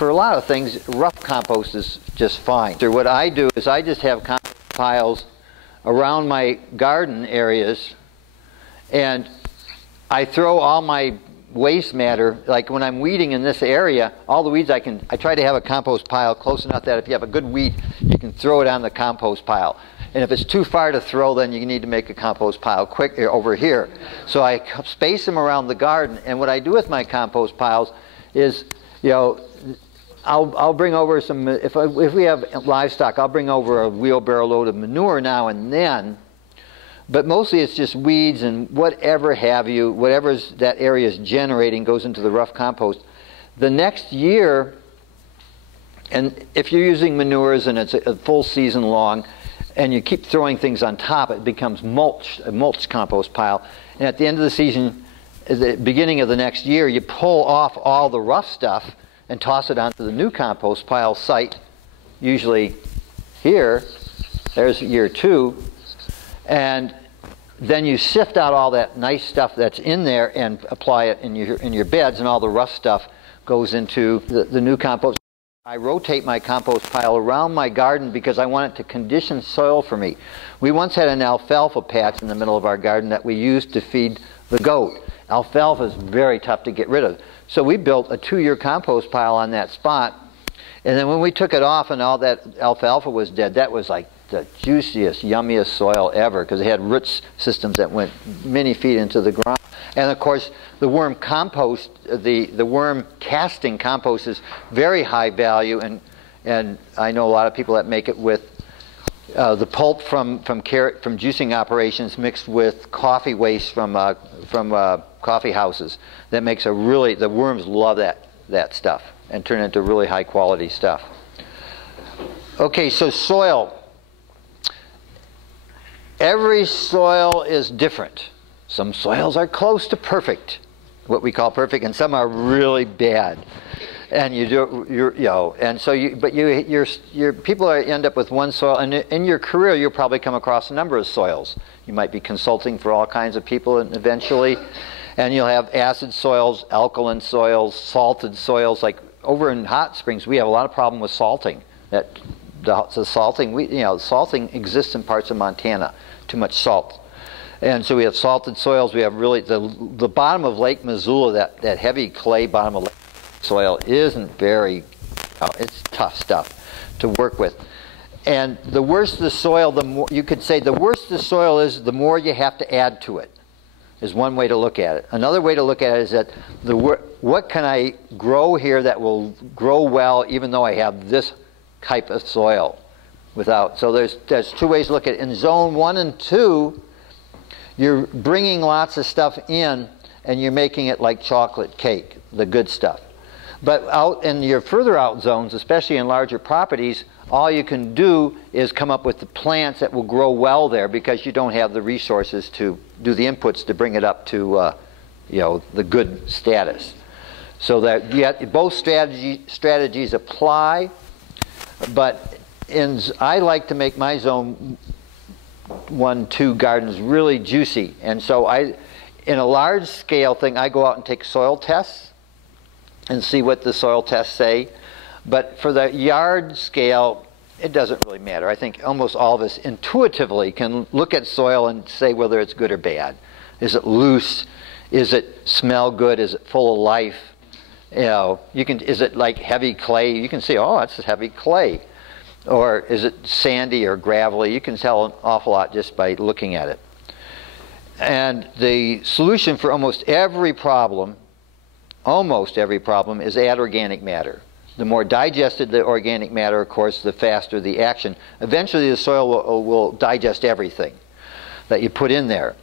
for a lot of things, rough compost is just fine. So what I do is I just have compost piles around my garden areas, and I throw all my waste matter, like when I'm weeding in this area, all the weeds I try to have a compost pile close enough that if you have a good weed, you can throw it on the compost pile. And if it's too far to throw, then you need to make a compost pile quick over here. So I space them around the garden, and what I do with my compost piles is, you know, I'll bring over some, if we have livestock, I'll bring over a wheelbarrow load of manure now and then. But mostly it's just weeds and whatever have you, whatever that area is generating goes into the rough compost. The next year, and if you're using manures and it's a full season long, and you keep throwing things on top, it becomes mulch, a mulch compost pile. And at the end of the season, at the beginning of the next year, you pull off all the rough stuff and toss it onto the new compost pile site, usually here. There's year 2. And then you sift out all that nice stuff that's in there and apply it in your beds, and all the rough stuff goes into the new compost. I rotate my compost pile around my garden because I want it to condition soil for me. We once had an alfalfa patch in the middle of our garden that we used to feed the goat. Alfalfa is very tough to get rid of. So we built a 2-year compost pile on that spot, and then when we took it off and all that alfalfa was dead, that was like the juiciest, yummiest soil ever, because it had root systems that went many feet into the ground. And of course, the worm compost, the worm casting compost is very high value, and I know a lot of people that make it with the pulp from juicing operations mixed with coffee waste from coffee houses. That makes a really, the worms love that stuff and turn it into really high quality stuff. Okay, so soil. Every soil is different. Some soils are close to perfect, what we call perfect, and some are really bad. And people end up with one soil, and in your career you'll probably come across a number of soils. You might be consulting for all kinds of people, and eventually, and you'll have acid soils, alkaline soils, salted soils. Like over in Hot Springs, we have a lot of problem with salting. Salting exists in parts of Montana. Too much salt. And so we have salted soils. We have really, the bottom of Lake Missoula, that heavy clay bottom of lake soil isn't very, it's tough stuff to work with. And the worse the soil, the more, you could say the worse the soil is, the more you have to add to it, is one way to look at it. Another way to look at it is that what can I grow here that will grow well even though I have this type of soil? So there's 2 ways to look at it. In zone 1 and 2, you're bringing lots of stuff in and you're making it like chocolate cake, the good stuff. But out in your further out zones, especially in larger properties, all you can do is come up with the plants that will grow well there because you don't have the resources to do the inputs to bring it up to the good status. So that both strategies apply, but I like to make my zone 1, 2 gardens really juicy, and so in a large scale thing, I go out and take soil tests and see what the soil tests say. But for the yard scale, it doesn't really matter. I think almost all of us intuitively can look at soil and say whether it's good or bad. Is it loose? Is it smell good? Is it full of life? Is it like heavy clay? You can say, oh, it's heavy clay. Or is it sandy or gravelly? You can tell an awful lot just by looking at it. And the solution for almost every problem is add organic matter. The more digested the organic matter, of course, the faster the action. Eventually the soil will digest everything that you put in there.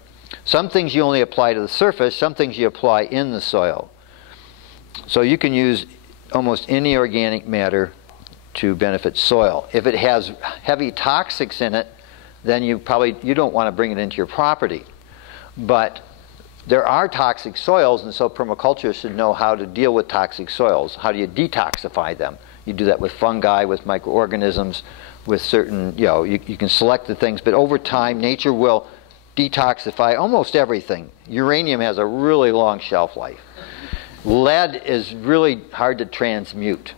Some things you only apply to the surface, some things you apply in the soil. So you can use almost any organic matter to benefit soil. If it has heavy toxics in it, then you don't want to bring it into your property. But there are toxic soils, and so permaculture should know how to deal with toxic soils. How do you detoxify them? You do that with fungi, with microorganisms, with certain, you can select the things, but over time nature will detoxify almost everything. Uranium has a really long shelf life. Lead is really hard to transmute.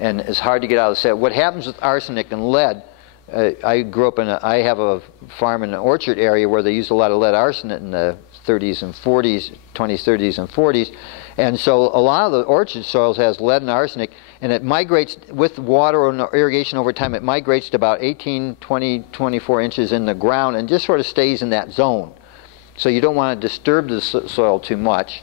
and it's hard to get out of the soil. What happens with arsenic and lead, I grew up I have a farm in an orchard area where they used a lot of lead arsenic in the 30s and 40s, 20s, 30s, and 40s. And so a lot of the orchard soils has lead and arsenic, and it migrates with water and irrigation over time. It migrates to about 18, 20, 24 inches in the ground and just sort of stays in that zone. So you don't want to disturb the soil too much.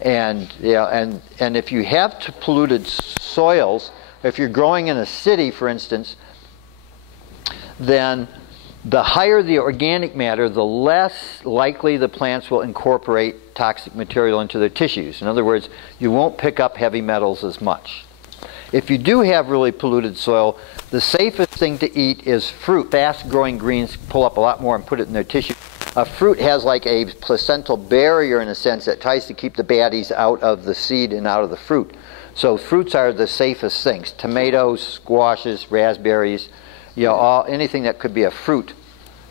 And, and if you have polluted soils, if you're growing in a city, for instance, then the higher the organic matter, the less likely the plants will incorporate toxic material into their tissues. In other words, you won't pick up heavy metals as much. If you do have really polluted soil, the safest thing to eat is fruit. Fast-growing greens pull up a lot more and put it in their tissue. A fruit has like a placental barrier, in a sense, that tries to keep the baddies out of the seed and out of the fruit. So fruits are the safest things. Tomatoes, squashes, raspberries, anything that could be a fruit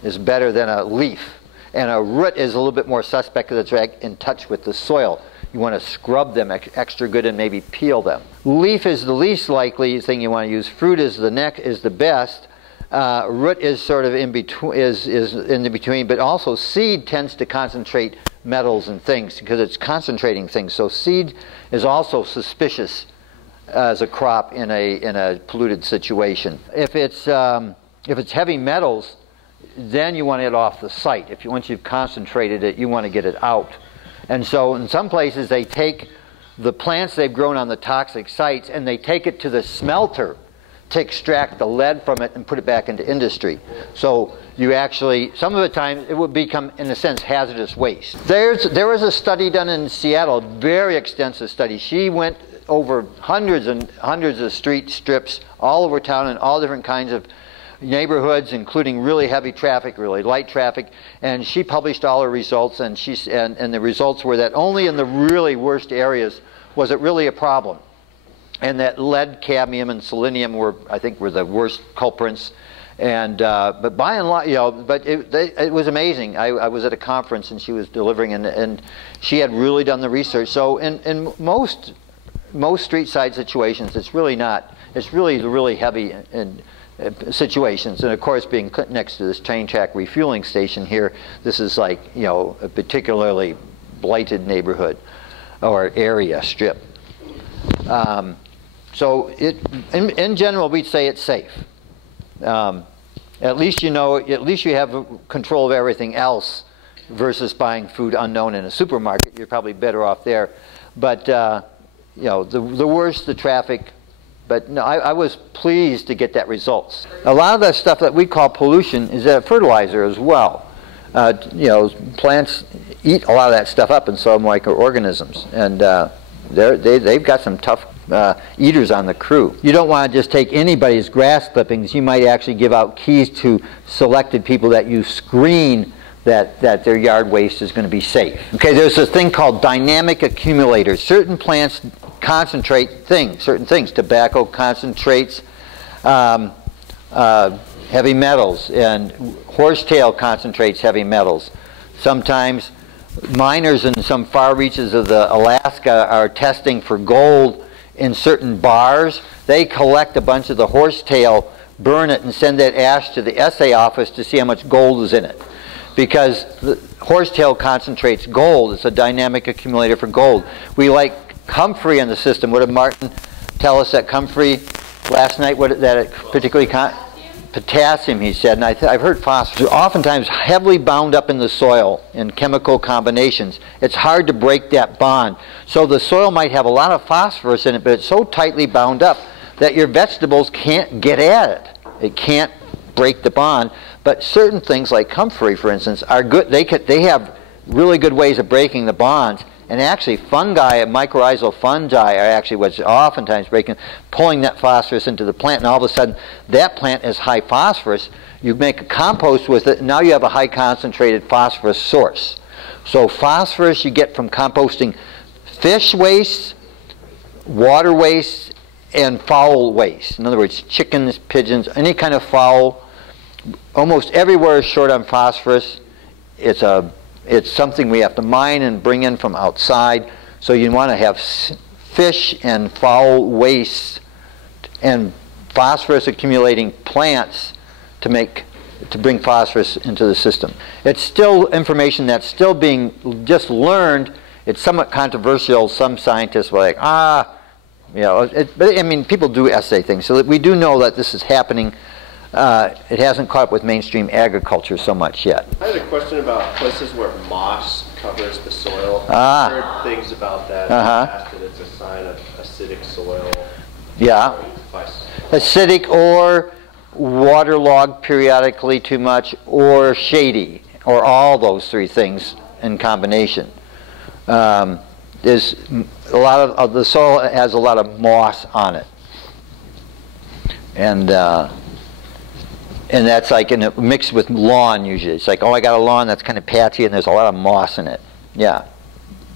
is better than a leaf. And a root is a little bit more suspect because it's in touch with the soil. You want to scrub them extra good and maybe peel them. Leaf is the least likely thing you want to use. Fruit is the best. Root is sort of in between, is in the between, but also seed tends to concentrate metals and things because it's concentrating things. So seed is also suspicious as a crop in a polluted situation. If it's heavy metals, then you want it off the site. Once you've concentrated it, you want to get it out. And so in some places they take the plants they've grown on the toxic sites and they take it to the smelter to extract the lead from it and put it back into industry. So you actually, some of the time, it would become, in a sense, hazardous waste. There was a study done in Seattle, a very extensive study. She went over hundreds and hundreds of street strips all over town in all different kinds of neighborhoods, including really heavy traffic, really light traffic, and she published all her results, and the results were that only in the really worst areas was it really a problem. And that lead, cadmium, and selenium were the worst culprits. And but by and large, but it was amazing. I was at a conference and she was delivering, and she had really done the research. So in most street side situations, it's really not. It's really the really heavy situations. And of course, being next to this train track refueling station here, this is like a particularly blighted neighborhood or area strip. So in general, we'd say it's safe. At least at least you have control of everything else versus buying food unknown in a supermarket. You're probably better off there. But the worse the traffic. But no, I was pleased to get that results. A lot of that stuff that we call pollution is a fertilizer as well. Plants eat a lot of that stuff up, and so microorganisms. And they've got some tough eaters on the crew. You don't want to just take anybody's grass clippings. You might actually give out keys to selected people that you screen that their yard waste is going to be safe. Okay, there's a thing called dynamic accumulators. Certain plants concentrate certain things. Tobacco concentrates heavy metals, and horsetail concentrates heavy metals. Sometimes miners in some far reaches of Alaska are testing for gold in certain bars. They collect a bunch of the horsetail, burn it, and send that ash to the assay office to see how much gold is in it. Because the horsetail concentrates gold. It's a dynamic accumulator for gold. We like comfrey in the system. What did Martin tell us at comfrey last night? What that it particularly potassium, he said, and I've heard phosphorus. Oftentimes heavily bound up in the soil in chemical combinations. It's hard to break that bond. So the soil might have a lot of phosphorus in it, but it's so tightly bound up that your vegetables can't get at it. It can't break the bond. But certain things like comfrey, for instance, are good. They have really good ways of breaking the bonds. And actually, fungi, mycorrhizal fungi, are actually what's oftentimes pulling that phosphorus into the plant. And all of a sudden, that plant is high phosphorus. You make a compost with it, and now you have a high concentrated phosphorus source. So phosphorus you get from composting fish waste, water waste, and fowl waste. In other words, chickens, pigeons, any kind of fowl. Almost everywhere is short on phosphorus. It's something we have to mine and bring in from outside. So you want to have fish and fowl waste and phosphorus accumulating plants to bring phosphorus into the system. It's still information that's still being just learned. It's somewhat controversial. Some scientists were like, but I mean, people do essay things, so that we do know that this is happening. It hasn't caught up with mainstream agriculture so much yet. I had a question about places where moss covers the soil. I've heard things about that in the past, that it's a sign of acidic soil. Yeah. Acidic or waterlogged periodically too much, or shady, or all those three things in combination. There's a lot of the soil has a lot of moss on it, and that's like mixed with lawn usually. It's like, oh, I got a lawn that's kind of patchy and there's a lot of moss in it. Yeah,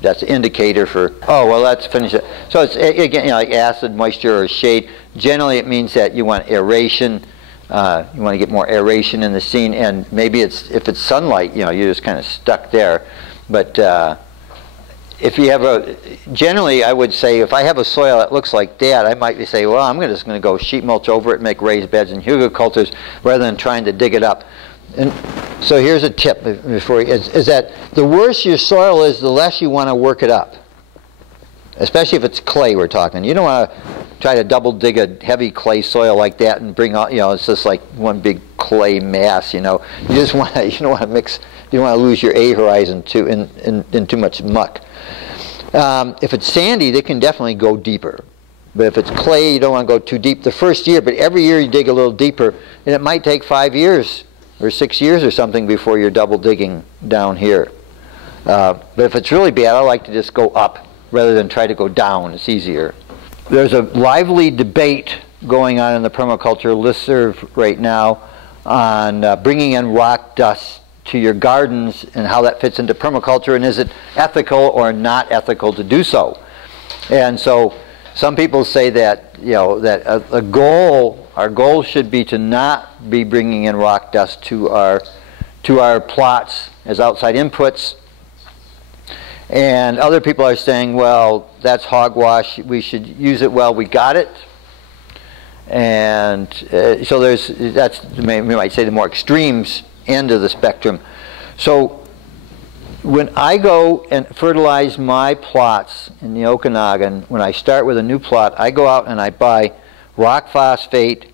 that's an indicator for, oh, well, let's finish it. So it's, again, like acid, moisture, or shade. Generally, it means that you want aeration. You want to get more aeration in the scene, and maybe if it's sunlight, you're just kind of stuck there. But if you have generally, I would say if I have a soil that looks like that, I might say, well, I'm just going to go sheet mulch over it and make raised beds and hugelkulturs rather than trying to dig it up. And so here's a tip before is that the worse your soil is, the less you want to work it up. Especially if it's clay we're talking. You don't want to try to double dig a heavy clay soil like that and bring out, it's just like one big clay mass, You just want to, you don't want to mix, you don't want to lose your A horizon in too much muck. If it's sandy, they can definitely go deeper. But if it's clay, you don't want to go too deep the first year, but every year you dig a little deeper, and it might take 5 years or 6 years or something before you're double digging down here. But if it's really bad, I like to just go up rather than try to go down. It's easier. There's a lively debate going on in the permaculture listserv right now on bringing in rock dust to your gardens and how that fits into permaculture, and is it ethical or not ethical to do so. And so some people say that that our goal should be to not be bringing in rock dust to our plots as outside inputs. And other people are saying, well, that's hogwash, we should use it while we got it. And so that's, we might say, the more extremes end of the spectrum. So when I go and fertilize my plots in the Okanagan, when I start with a new plot, I go out and I buy rock phosphate,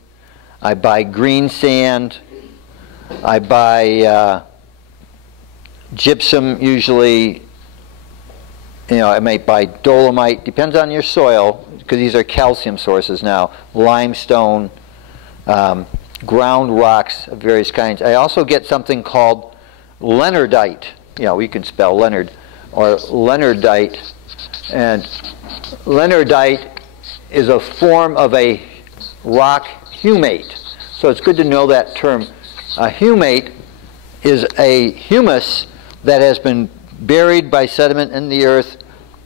I buy green sand, I buy gypsum usually, I might buy dolomite, depends on your soil, because these are calcium sources now, limestone, ground rocks of various kinds. I also get something called leonardite. We can spell Leonard, or leonardite. And leonardite is a form of a rock humate. So it's good to know that term. A humate is a humus that has been buried by sediment in the earth,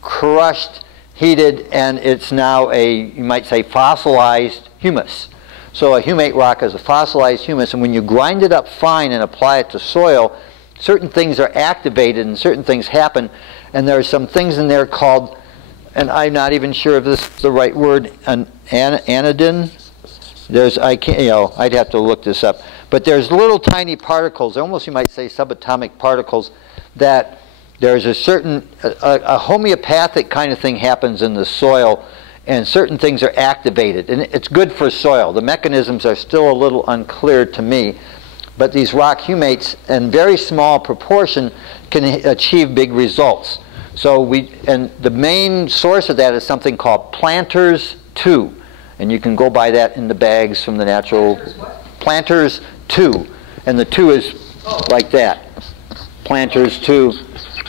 crushed, heated, and it's now you might say, fossilized humus. So a humate rock is a fossilized humus, and when you grind it up fine and apply it to soil, certain things are activated and certain things happen, and there are some things in there called, and I'm not even sure if this is the right word, anodin. I'd have to look this up, but there's little tiny particles, almost you might say subatomic particles, that there's a certain, a homeopathic kind of thing happens in the soil, and certain things are activated, and it's good for soil. The mechanisms are still a little unclear to me, but these rock humates in very small proportion can achieve big results. So and the main source of that is something called Planters 2, and you can go buy that in the bags from the natural. Planters 2, and the 2 is like that. Planters 2.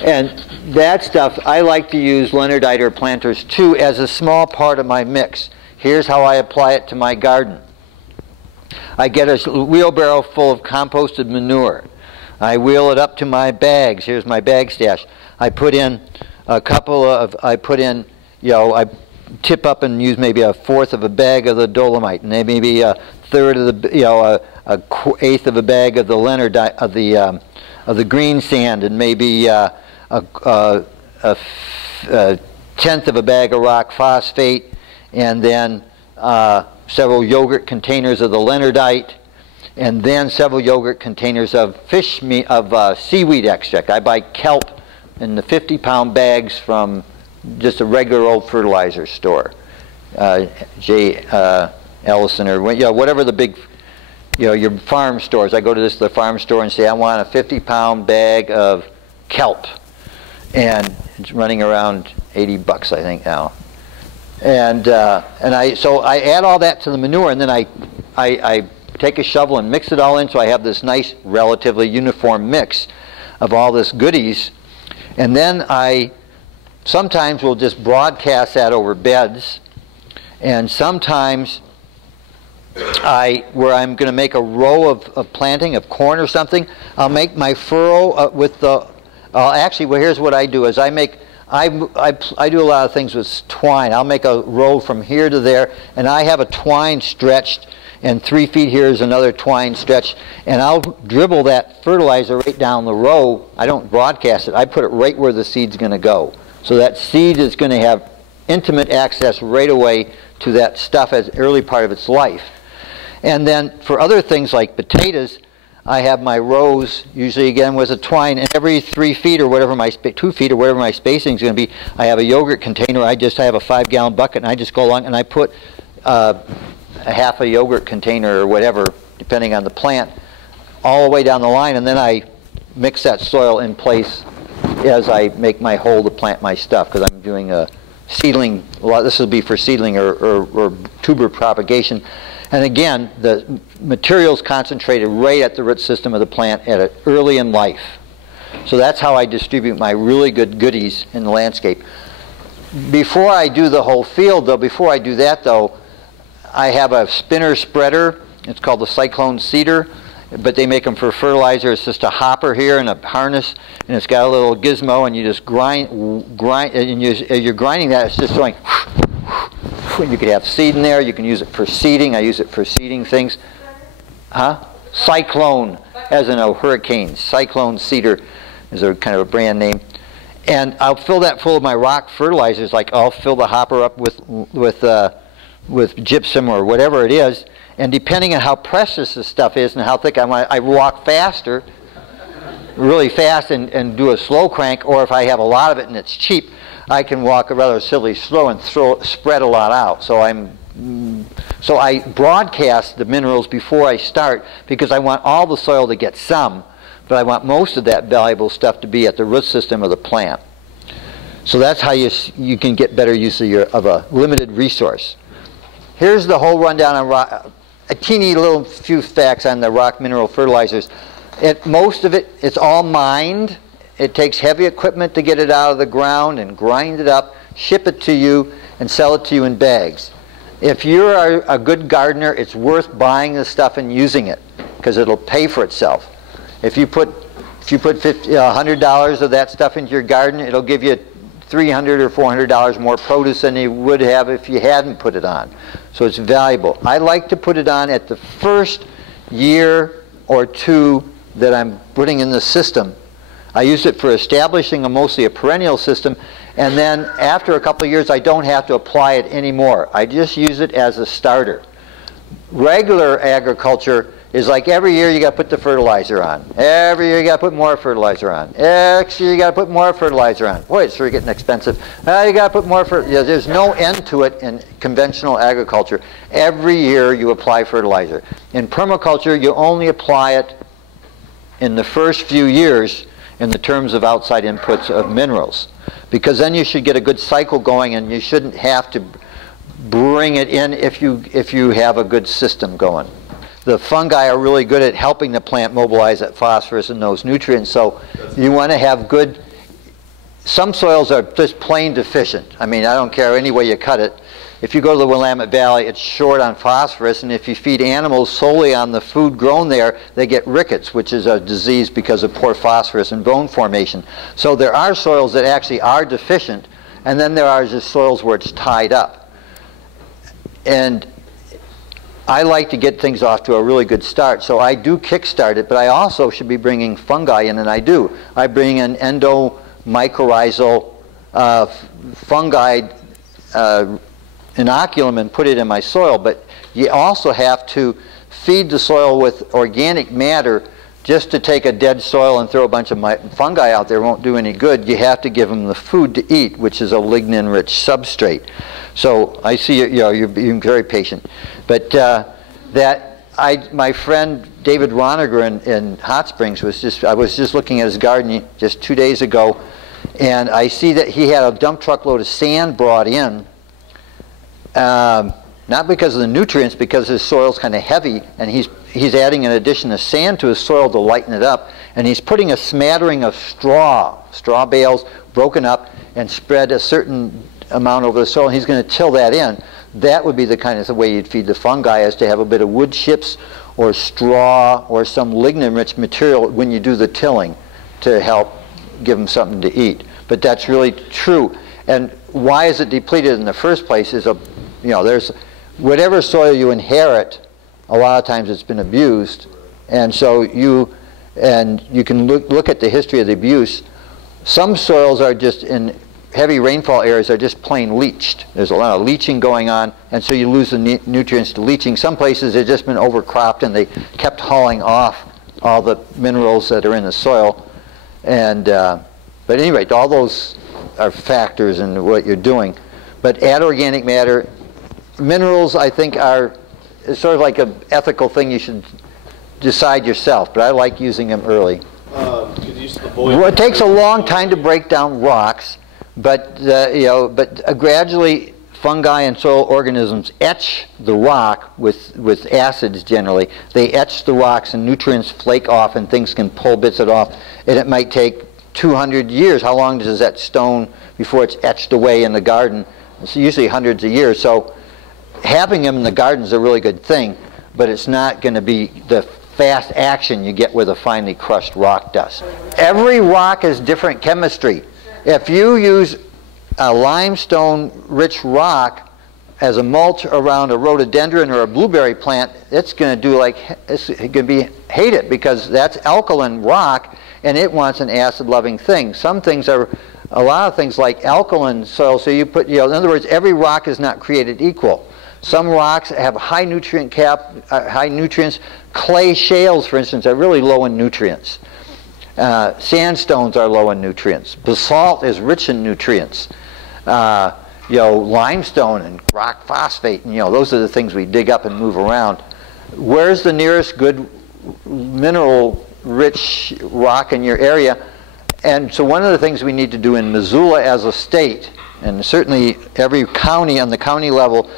And that stuff, I like to use leonardite or Planters 2 as a small part of my mix. Here's how I apply it to my garden. I get a wheelbarrow full of composted manure. I wheel it up to my bags. Here's my bag stash. I put in I tip up and use maybe a fourth of a bag of the dolomite, and maybe a third of the, eighth of a bag of the leonardite, of the green sand, and maybe a tenth of a bag of rock phosphate, and then several yogurt containers of the Leonardite, and then several yogurt containers of seaweed extract. I buy kelp in the 50-pound bags from just a regular old fertilizer store, J. Ellison or whatever the big, your farm stores. I go to the farm store and say, I want a 50-pound bag of kelp, and it's running around 80 bucks, I think now. And so I add all that to the manure, and then I take a shovel and mix it all in, so I have this nice, relatively uniform mix of all this goodies. And then I sometimes will just broadcast that over beds, and sometimes where I'm going to make a row of planting of corn or something, I'll make my furrow with the. Actually, well, here's what I do: is I do a lot of things with twine. I'll make a row from here to there, and I have a twine stretched, and 3 feet here is another twine stretch, and I'll dribble that fertilizer right down the row. I don't broadcast it. I put it right where the seed's going to go. So that seed is going to have intimate access right away to that stuff as early part of its life. And then for other things like potatoes, I have my rows, usually again with a twine, and every 3 feet or whatever 2 feet or whatever my spacing is going to be, I have a yogurt container. I have a 5-gallon bucket, and I just go along and I put a half a yogurt container or whatever, depending on the plant, all the way down the line, and then I mix that soil in place as I make my hole to plant my stuff, because I'm doing a seedling. This will be for seedling or tuber propagation. And again, the material's concentrated right at the root system of the plant early in life. So that's how I distribute my really good goodies in the landscape. Before I do the whole field, though, before I do that, though, I have a spinner spreader. It's called the Cyclone Seeder, but they make them for fertilizer. It's just a hopper here and a harness, and it's got a little gizmo, and you just grind, and as you're grinding that, it's just going. You could have seed in there. You can use it for seeding. I use it for seeding things. Cyclone, as in a hurricane. Cyclone Seeder is a kind of a brand name. And I'll fill that full of my rock fertilizers. Like I'll fill the hopper up with gypsum or whatever it is. And depending on how precious this stuff is and how thick I walk faster, really fast, and do a slow crank. Or if I have a lot of it and it's cheap, I can walk relatively slow and spread a lot out. So I broadcast the minerals before I start, because I want all the soil to get some, but I want most of that valuable stuff to be at the root system of the plant. So that's how you can get better use of a limited resource. Here's the whole rundown on rock. A teeny little few facts on the rock mineral fertilizers. Most of it, it's all mined. It takes heavy equipment to get it out of the ground and grind it up, ship it to you, and sell it to you in bags. If you're a good gardener, it's worth buying the stuff and using it, because it'll pay for itself. If you put $100 of that stuff into your garden, it'll give you $300 or $400 more produce than you would have if you hadn't put it on. So it's valuable. I like to put it on at the first year or two that I'm putting in the system. I use it for establishing mostly a perennial system, and then after a couple of years I don't have to apply it anymore. I just use it as a starter. Regular agriculture is like every year you got to put the fertilizer on. Every year you got to put more fertilizer on. Next year you got to put more fertilizer on. Boy, it's sure getting expensive. You got to put more fertilizer. There's no end to it in conventional agriculture. Every year you apply fertilizer. In permaculture, you only apply it in the first few years in the terms of outside inputs of minerals, because then you should get a good cycle going, and you shouldn't have to bring it in if you have a good system going. The fungi are really good at helping the plant mobilize that phosphorus and those nutrients, so you want to have good. Some soils are just plain deficient. I mean, I don't care any way you cut it. If you go to the Willamette Valley, it's short on phosphorus, and if you feed animals solely on the food grown there, they get rickets, which is a disease because of poor phosphorus and bone formation. So there are soils that actually are deficient, and then there are just soils where it's tied up. And I like to get things off to a really good start, so I do kickstart it, but I also should be bringing fungi in, and I do. I bring an endomycorrhizal fungi inoculum and put it in my soil, but you also have to feed the soil with organic matter. Just to take a dead soil and throw a bunch of fungi out there won't do any good. You have to give them the food to eat, which is a lignin-rich substrate. So I see you're being very patient. But my friend David Roniger in Hot Springs I was just looking at his garden just 2 days ago, and I see that he had a dump truckload of sand brought in. Not because of the nutrients, because his soil's kind of heavy, and he's adding an addition of sand to his soil to lighten it up, and he's putting a smattering of straw bales broken up and spread a certain amount over the soil, and he's going to till that in. That would be the kind of the way you'd feed the fungi, is to have a bit of wood chips or straw or some lignin-rich material when you do the tilling to help give them something to eat. But that's really true. And why is it depleted in the first place is there's whatever soil you inherit, a lot of times it's been abused, and so you can look at the history of the abuse. Some soils are just, in heavy rainfall areas, are just plain leached. There's a lot of leaching going on, and so you lose the nutrients to leaching. Some places they've just been overcropped and they kept hauling off all the minerals that are in the soil. And but anyway, all those are factors in what you're doing. But add organic matter. Minerals, I think, are sort of like an ethical thing you should decide yourself, but I like using them early. Well, it takes a long time to break down rocks, but gradually fungi and soil organisms etch the rock with acids generally. They etch the rocks and nutrients flake off and things can pull bits of it off, and it might take 200 years. How long does that stone before it's etched away in the garden? It's usually hundreds of years. So having them in the garden is a really good thing, but it's not going to be the fast action you get with a finely crushed rock dust. Every rock is different chemistry. If you use a limestone-rich rock as a mulch around a rhododendron or a blueberry plant, it's going to do hate it, because that's alkaline rock and it wants an acid-loving thing. Some things are, a lot of things like alkaline soil. So you put, in other words, every rock is not created equal. Some rocks have high nutrient high nutrients. Clay shales, for instance, are really low in nutrients. Sandstones are low in nutrients. Basalt is rich in nutrients. Limestone and rock phosphate, and those are the things we dig up and move around. Where's the nearest good mineral-rich rock in your area? And so one of the things we need to do in Missoula as a state, and certainly every county on the county level,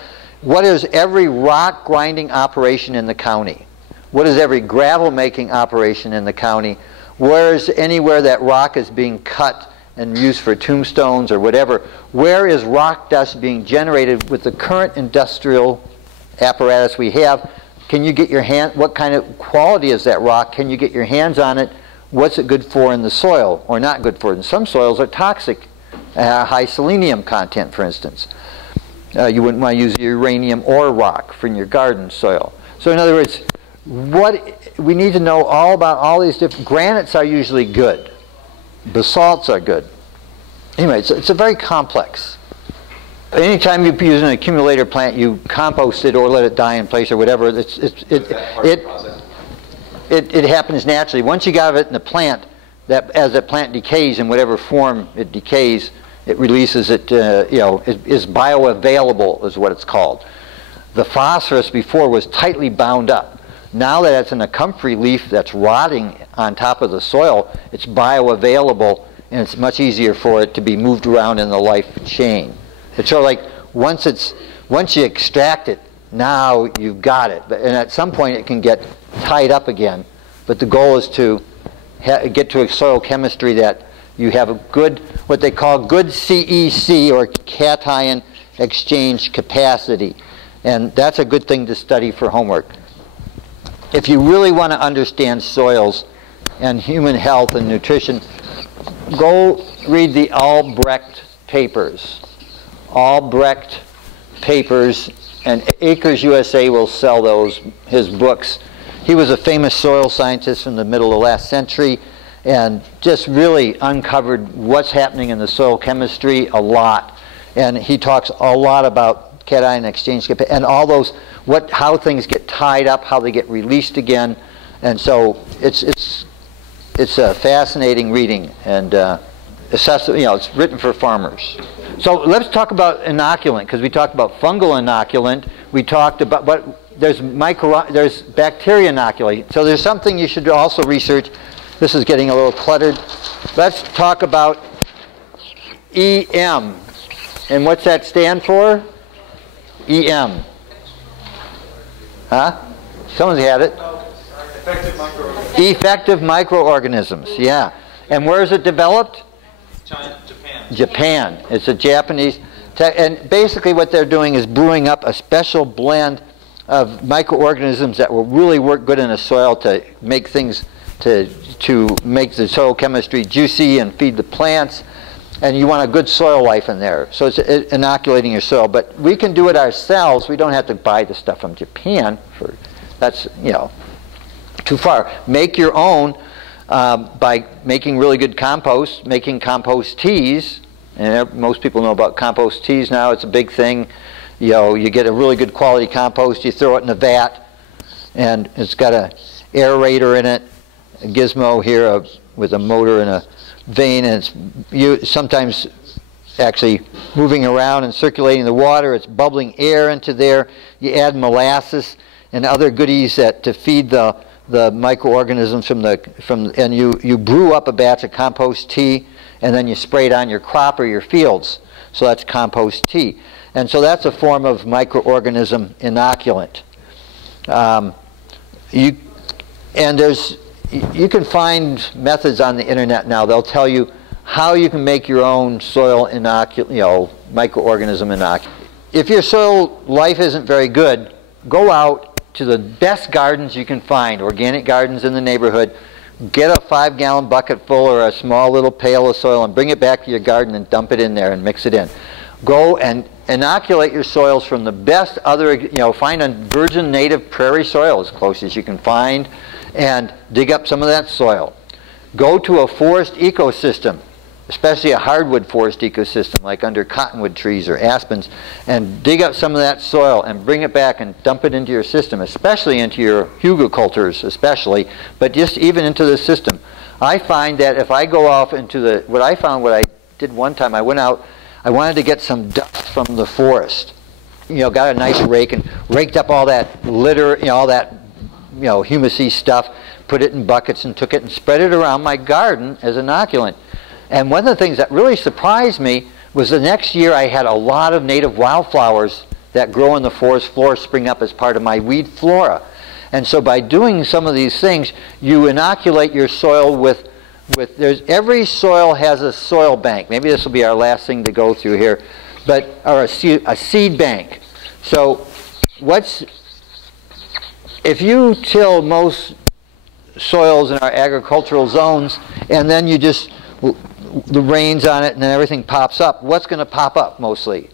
what is every rock grinding operation in the county? What is every gravel making operation in the county? Where is anywhere that rock is being cut and used for tombstones or whatever? Where is rock dust being generated with the current industrial apparatus we have? Can you get your hand, what kind of quality is that rock? Can you get your hands on it? What's it good for in the soil or not good for? And some soils are toxic, high selenium content, for instance. You wouldn't want to use uranium ore rock for your garden soil. So in other words, we need to know all about all these different. Granites are usually good. Basalts are good. Anyway, it's a very complex. Anytime you use an accumulator plant, you compost it or let it die in place or whatever. It happens naturally. Once you got it in the plant, as that plant decays in whatever form it decays, it releases it. It is bioavailable, is what it's called. The phosphorus before was tightly bound up. Now that it's in a comfrey leaf that's rotting on top of the soil, it's bioavailable, and it's much easier for it to be moved around in the life chain. It's sort of like once you extract it, now you've got it. And at some point it can get tied up again. But the goal is to get to a soil chemistry that you have a good, what they call good CEC, or cation exchange capacity. And that's a good thing to study for homework. If you really want to understand soils and human health and nutrition, go read the Albrecht papers. Albrecht papers, and Acres USA will sell his books. He was a famous soil scientist from the middle of last century and just really uncovered what's happening in the soil chemistry a lot. And he talks a lot about cation exchange, and all those, how things get tied up, how they get released again. And so it's a fascinating reading, and it's written for farmers. So let's talk about inoculant, because we talked about fungal inoculant. We talked about, but there's bacteria inoculant. So there's something you should also research. This is getting a little cluttered. Let's talk about EM. And what's that stand for? EM. Huh? Someone's had it. Effective microorganisms. Effective microorganisms, yeah. And where is it developed? China, Japan. Japan. It's a Japanese and basically what they're doing is brewing up a special blend of microorganisms that will really work good in a soil to make things, to make the soil chemistry juicy and feed the plants. And you want a good soil life in there. So it's inoculating your soil. But we can do it ourselves. We don't have to buy the stuff from Japan. That's, too far. Make your own by making really good compost, making compost teas. And most people know about compost teas now. It's a big thing. You get a really good quality compost. You throw it in a vat. And it's got an aerator in it, a gizmo here with a motor and a vein, and it's sometimes actually moving around and circulating the water. It's bubbling air into there. You add molasses and other goodies to feed the microorganisms and you brew up a batch of compost tea, and then you spray it on your crop or your fields. So that's compost tea, and so that's a form of microorganism inoculant. You can find methods on the internet now. They'll tell you how you can make your own soil microorganism inoculant. If your soil life isn't very good, go out to the best gardens you can find, organic gardens in the neighborhood. Get a 5-gallon bucket full or a small little pail of soil and bring it back to your garden and dump it in there and mix it in. Go and inoculate your soils from the best find a virgin native prairie soil as close as you can find, and dig up some of that soil. Go to a forest ecosystem, especially a hardwood forest ecosystem like under cottonwood trees or aspens, and dig up some of that soil and bring it back and dump it into your system, especially into your hugelkulturs especially, but just even into the system. I find that if I go off into what I did one time, I went out, I wanted to get some dust from the forest. Got a nice rake and raked up all that litter, all that humusy stuff, put it in buckets and took it and spread it around my garden as inoculant. And one of the things that really surprised me was the next year I had a lot of native wildflowers that grow in the forest floor spring up as part of my weed flora. And so by doing some of these things, you inoculate your soil with every soil has a soil bank. Maybe this will be our last thing to go through here, or a seed bank. So if you till most soils in our agricultural zones, and then you just the rains on it and then everything pops up, what's going to pop up mostly?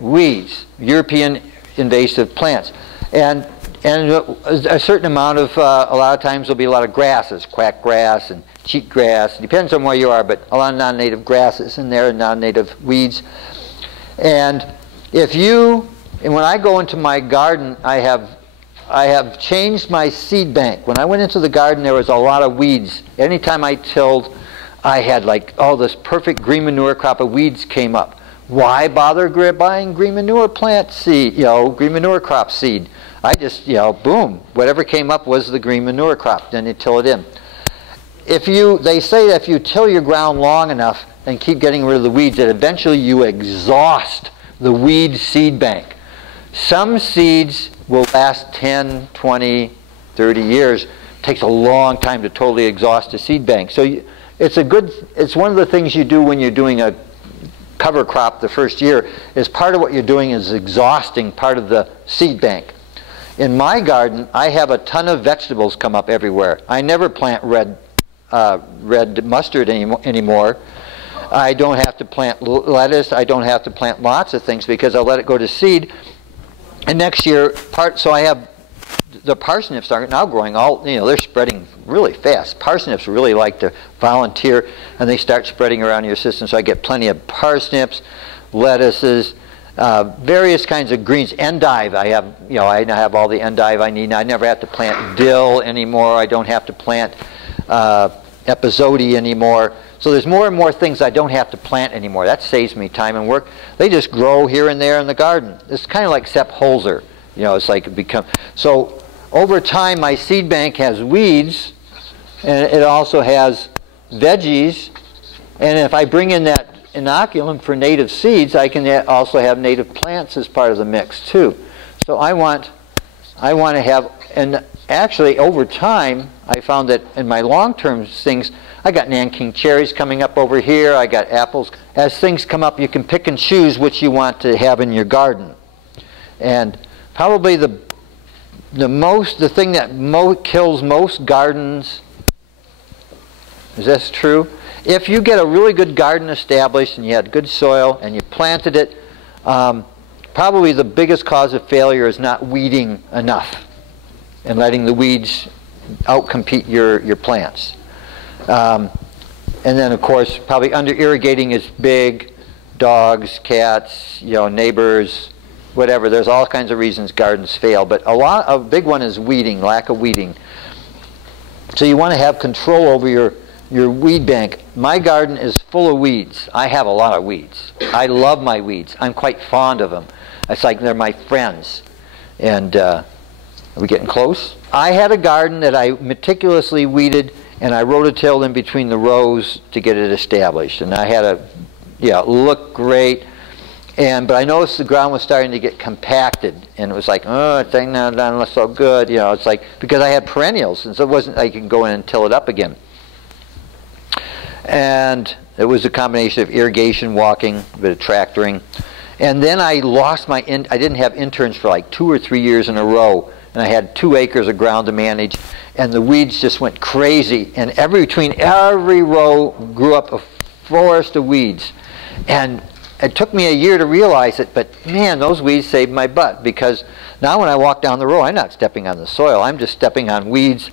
Weeds, European invasive plants. And a certain amount of, a lot of times there'll be a lot of grasses, quackgrass and cheatgrass. It depends on where you are, but a lot of non-native grasses in there and non-native weeds. And when I go into my garden, I have changed my seed bank. When I went into the garden, there was a lot of weeds. Anytime I tilled, I had this perfect green manure crop of weeds came up. Why bother buying green manure plant seed, green manure crop seed? I just, boom, whatever came up was the green manure crop. Then you till it in. They say that if you till your ground long enough and keep getting rid of the weeds, that eventually you exhaust the weed seed bank. Some seeds will last 10, 20, 30 years. It takes a long time to totally exhaust a seed bank. So it's one of the things you do when you're doing a cover crop the first year, is part of what you're doing is exhausting part of the seed bank. In my garden, I have a ton of vegetables come up everywhere. I never plant red mustard anymore. I don't have to plant lettuce. I don't have to plant lots of things because I'll let it go to seed. And next year, so I have the parsnips are now growing they're spreading really fast. Parsnips really like to volunteer, and they start spreading around your system. So I get plenty of parsnips, lettuces, various kinds of greens. Endive, I have all the endive I need. I never have to plant dill anymore. I don't have to plant episode anymore. So there's more and more things I don't have to plant anymore. That saves me time and work. They just grow here and there in the garden. It's kind of like Sepp Holzer. It's like so over time my seed bank has weeds, and it also has veggies, and if I bring in that inoculant for native seeds, I can also have native plants as part of the mix too. So I want to have, and actually over time I found that in my long-term things, I got Nanking cherries coming up over here, I got apples. As things come up, you can pick and choose which you want to have in your garden. And probably the thing that kills most gardens, is this true? If you get a really good garden established and you had good soil and you planted it, probably the biggest cause of failure is not weeding enough and letting the weeds outcompete your plants. And then, of course, probably under irrigating is big. Dogs, cats, neighbors, whatever. There's all kinds of reasons gardens fail, but a big one is weeding, lack of weeding. So you want to have control over your weed bank. My garden is full of weeds. I have a lot of weeds. I love my weeds. I'm quite fond of them. It's like they're my friends. And are we getting close? I had a garden that I meticulously weeded, and I rototilled in between the rows to get it established. And I had it looked great. But I noticed the ground was starting to get compacted, and it was like, oh, it's not done so good. It's like, because I had perennials, and so it wasn't like you can go in and till it up again. And it was a combination of irrigation, walking, a bit of tractoring. And then I lost I didn't have interns for like 2 or 3 years in a row. And I had 2 acres of ground to manage. And the weeds just went crazy. And between every row grew up a forest of weeds. And it took me a year to realize it. But man, those weeds saved my butt. Because now when I walk down the row, I'm not stepping on the soil. I'm just stepping on weeds.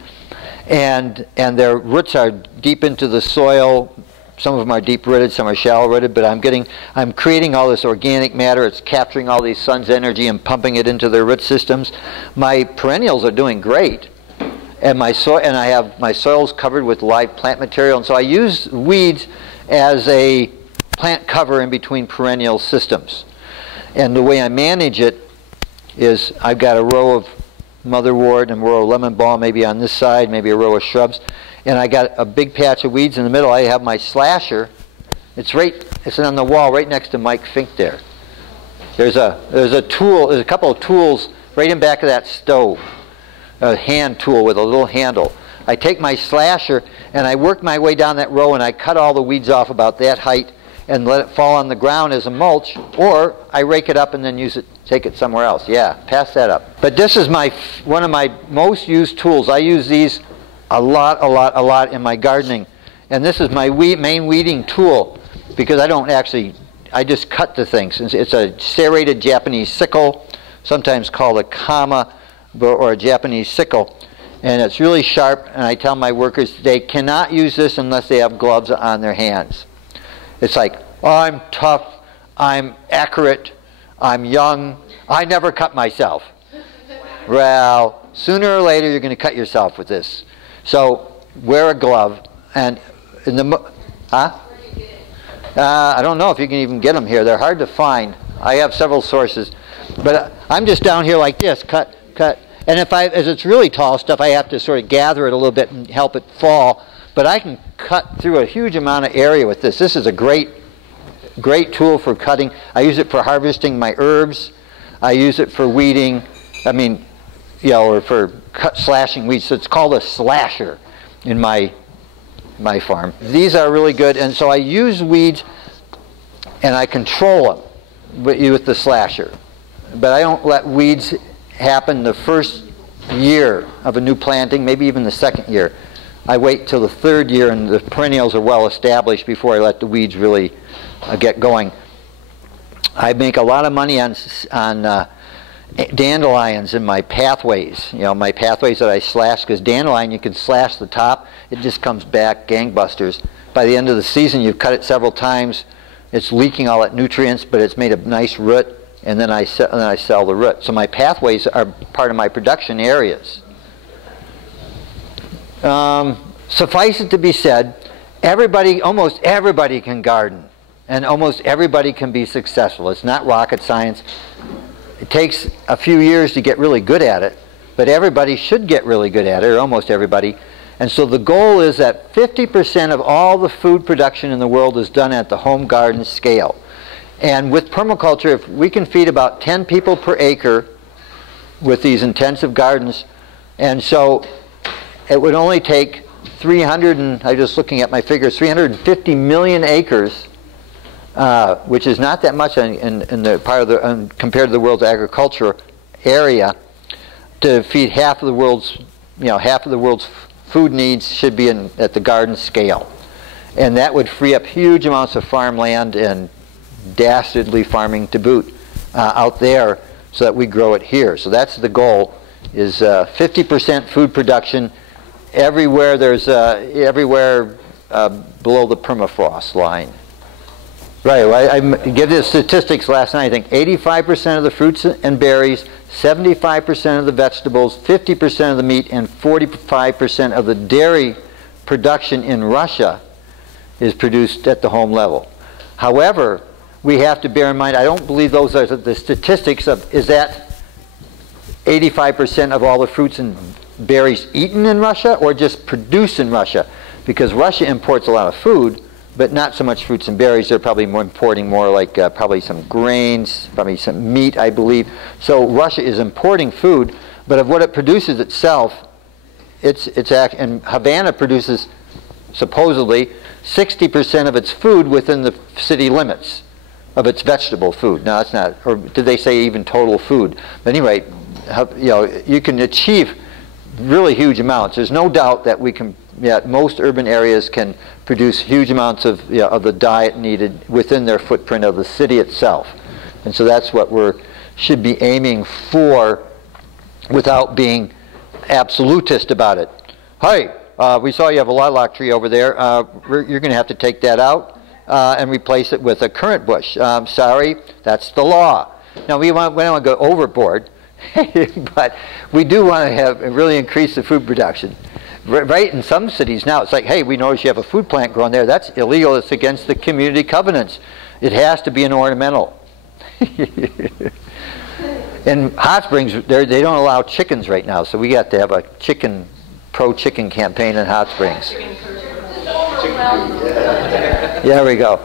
And their roots are deep into the soil. Some of them are deep rooted, some are shallow rooted, but I'm creating all this organic matter. It's capturing all these sun's energy and pumping it into their root systems. My perennials are doing great, and I have my soils covered with live plant material, and so I use weeds as a plant cover in between perennial systems. And the way I manage it is I've got a row of motherwort and a row of lemon balm maybe on this side, maybe a row of shrubs, and I got a big patch of weeds in the middle. I have my slasher. It's on the wall right next to Mike Fink there. There's a couple of tools right in back of that stove, a hand tool with a little handle. I take my slasher and I work my way down that row, and I cut all the weeds off about that height and let it fall on the ground as a mulch, or I rake it up and then take it somewhere else. Yeah, pass that up. But this is one of my most used tools. I use these a lot in my gardening. And this is my main weeding tool, because I just cut the things. It's a serrated Japanese sickle, sometimes called a kama or a Japanese sickle. And it's really sharp, and I tell my workers they cannot use this unless they have gloves on their hands. It's like, oh, I'm tough, I'm accurate, I'm young, I never cut myself. Well, sooner or later you're going to cut yourself with this. So wear a glove. And I don't know if you can even get them here. They're hard to find. I have several sources. But I'm just down here like this, cut. And as it's really tall stuff, I have to sort of gather it a little bit and help it fall. But I can cut through a huge amount of area with this. This is a great tool for cutting. I use it for harvesting my herbs. I use it for weeding. Or for slashing weeds. So it's called a slasher in my farm. These are really good, and so I use weeds and I control them with the slasher. But I don't let weeds happen the first year of a new planting, maybe even the second year. I wait till the 3rd year and the perennials are well established before I let the weeds really get going. I make a lot of money on dandelions in my pathways. My pathways that I slash, because dandelion you can slash the top, it just comes back gangbusters. By the end of the season you've cut it several times, it's leaking all that nutrients, but it's made a nice root. and then I sell the root. So my pathways are part of my production areas. Suffice it to be said, almost everybody can garden, and almost everybody can be successful. It's not rocket science. It takes a few years to get really good at it, but everybody should get really good at it, or almost everybody. And so the goal is that 50% of all the food production in the world is done at the home garden scale. And with permaculture, if we can feed about 10 people per acre with these intensive gardens, and so it would only take 300, and I'm just looking at my figures, 350 million acres, which is not that much in the part of the, compared to the world's agriculture area, to feed half of the world's, food needs should be at the garden scale. And that would free up huge amounts of farmland and dastardly farming to boot out there, so that we grow it here. So that's the goal, is 50% food production everywhere below the permafrost line. Right, well, I give the statistics last night. I think 85% of the fruits and berries, 75% of the vegetables, 50% of the meat, and 45% of the dairy production in Russia is produced at the home level. However, we have to bear in mind, I don't believe those are the statistics of, is that 85% of all the fruits and berries eaten in Russia, or just produced in Russia? Because Russia imports a lot of food, but not so much fruits and berries. They're probably importing more like probably some grains, probably some meat, I believe. So Russia is importing food, but of what it produces itself, and Havana produces supposedly 60% of its food within the city limits of its vegetable food. Now it's not, or did they say even total food? But anyway, you can achieve really huge amounts. There's no doubt that we can. Most urban areas can produce huge amounts of the diet needed within their footprint of the city itself. And so that's what we should be aiming for, without being absolutist about it. Hey, we saw you have a lilac tree over there. You're going to have to take that out and replace it with a currant bush. Sorry, that's the law. Now we don't want to go overboard, but we do want to really increase the food production. Right, in some cities now, it's like, hey, we notice you have a food plant growing there. That's illegal. It's against the community covenants. It has to be an ornamental. In Hot Springs, they don't allow chickens right now, so we got to have a pro-chicken campaign in Hot Springs. There we go.